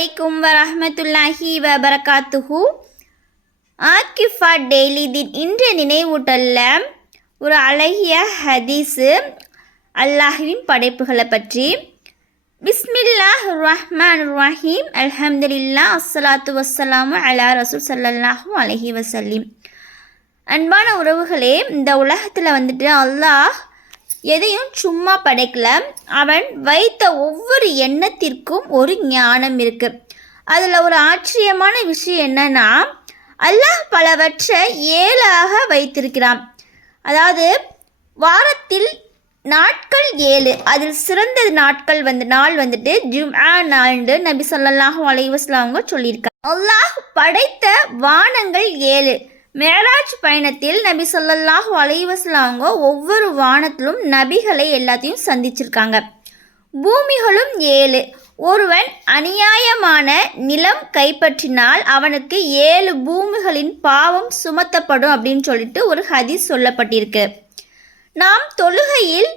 அலைக்கும் வரஹ்மத்துல்லாஹி வபரகாத்துஹு. ஆக்கிஃபா டெய்லி தின் இன்றைய நினைவூட்டல்ல ஒரு அழகிய ஹதீஸு அல்லாஹ்வின் படைப்புகளை பற்றி. பிஸ்மில்லாஹ் ரஹ்மான் ரஹீம். அல்ஹம்துலில்லா அஸ்ஸலாத்து வஸ்ஸலாமு அலா ரசூல் ஸல்லல்லாஹு அலைஹி வஸல்லம். அன்பான உறவுகளே, இந்த உலகத்தில் அல்லாஹ் எதையும் சும்மா படைக்கல. அவன் வைத்த ஒவ்வொரு எண்ணத்திற்கும் ஒரு ஞானம் இருக்குது. அதில் ஒரு ஆச்சரியமான விஷயம் என்னன்னா, அல்லாஹ் பலவற்றை 7ஆக வைத்திருக்கிறான். அதாவது வாரத்தில் நாட்கள் 7, அதில் சிறந்த நாட்கள் நாள் ஜும்ஆ நாள்னு நபி ஸல்லல்லாஹு அலைஹி வஸல்லம் அவங்க சொல்லியிருக்காங்க. அல்லாஹ் படைத்த வானங்கள் 7. மேராஜ் பயணத்தில் நபி ஸல்லல்லாஹு அலைஹி வஸல்லம் அவங்க ஒவ்வொரு வானத்திலும் நபிகளை எல்லாத்தையும் சந்திச்சிருக்காங்க. பூமிகளும் 7. ஒருவன் அநியாயமான நிலம் கைப்பற்றினால் அவனுக்கு 7 பூமிகளின் பாவம் சுமத்தப்படும் அப்படின்னு சொல்லிட்டு ஒரு ஹதீஸ் சொல்லப்பட்டிருக்கு. நாம் தொழுகையில்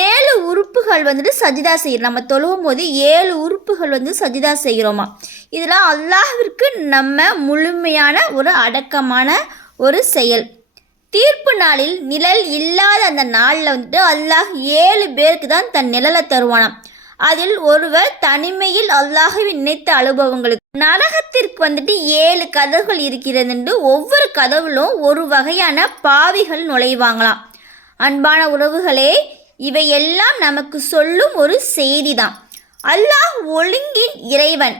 7 உறுப்புகள் சஜிதா செய்கிறோம். நம்ம தொழுகும் போது 7 உறுப்புகள் சஜிதா செய்கிறோமா. இதெல்லாம் அல்லாஹ்விற்கு நம்ம முழுமையான ஒரு அடக்கமான ஒரு செயல். தீர்ப்பு நாளில் நிழல் இல்லாத அந்த நாளில் அல்லாஹ் 7 பேருக்கு தான் தன் நிழலை தருவானாம். அதில் ஒருவர் தனிமையில் அல்லாஹ்வை நினைத்த அனுபவங்களுக்கு. நரகத்திற்கு 7 கதவுகள் இருக்கிறது. ஒவ்வொரு கதவுலும் ஒரு வகையான பாவிகள் நுழைவாங்களாம். அன்பான உறவுகளே, இவையெல்லாம் நமக்கு சொல்லும் ஒரு செய்தி தான். அல்லாஹ் ஒழுங்கின் இறைவன்.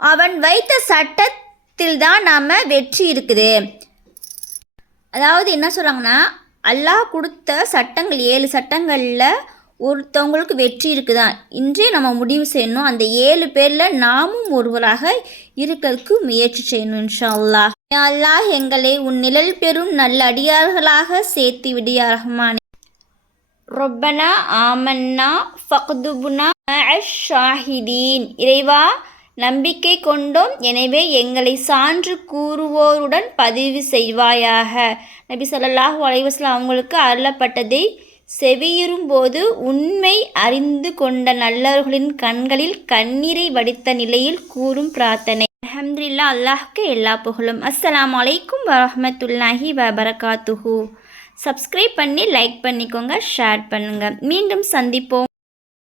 அவன் வைத்த சட்டத்தில் தான் நாம் வெற்றி இருக்குது. அதாவது என்ன சொல்கிறாங்கன்னா, அல்லாஹ் கொடுத்த சட்டங்கள் 7 சட்டங்களில் ஒருத்தவங்களுக்கு வெற்றி இருக்குதா. இன்றே நம்ம முடிவு செய்யணும். அந்த 7 பேரில் நாமும் ஒருவராக இருக்கிறதுக்கு முயற்சி செய்யணும். இன்ஷா அல்லாஹ். அல்லாஹ் எங்களை உன் நிழல் பெறும் நல்ல அடியார்களாக சேர்த்து விடியா ரஹ்மானே. ரொப்பனா ஆமன்னா ஃபக்துபுனா ஷாஹிதீன். இறைவா, நம்பிக்கை கொண்டோம், எனவே எங்களை சான்று கூறுவோருடன் பதிவு செய்வாயாக. நபி ஸல்லல்லாஹு அலைஹி வஸல்லம் அவங்களுக்கு அருளப்பட்டதை செவியுறும்போது உண்மை அறிந்து கொண்ட நல்லவர்களின் கண்களில் கண்ணீரை வடித்த நிலையில் கூறும் பிரார்த்தனை. அல்ஹம்துலில்லாஹ். அல்லாஹ்க்கு எல்லா புகழும். அஸ்ஸலாமு அலைக்கும் வரஹ்மத்துல்லாஹி வபரகாத்துஹு. சப்ஸ்கிரைப் பண்ணி லைக் பண்ணிக்கோங்க, ஷேர் பண்ணுங்கள். மீண்டும் சந்திப்போம்.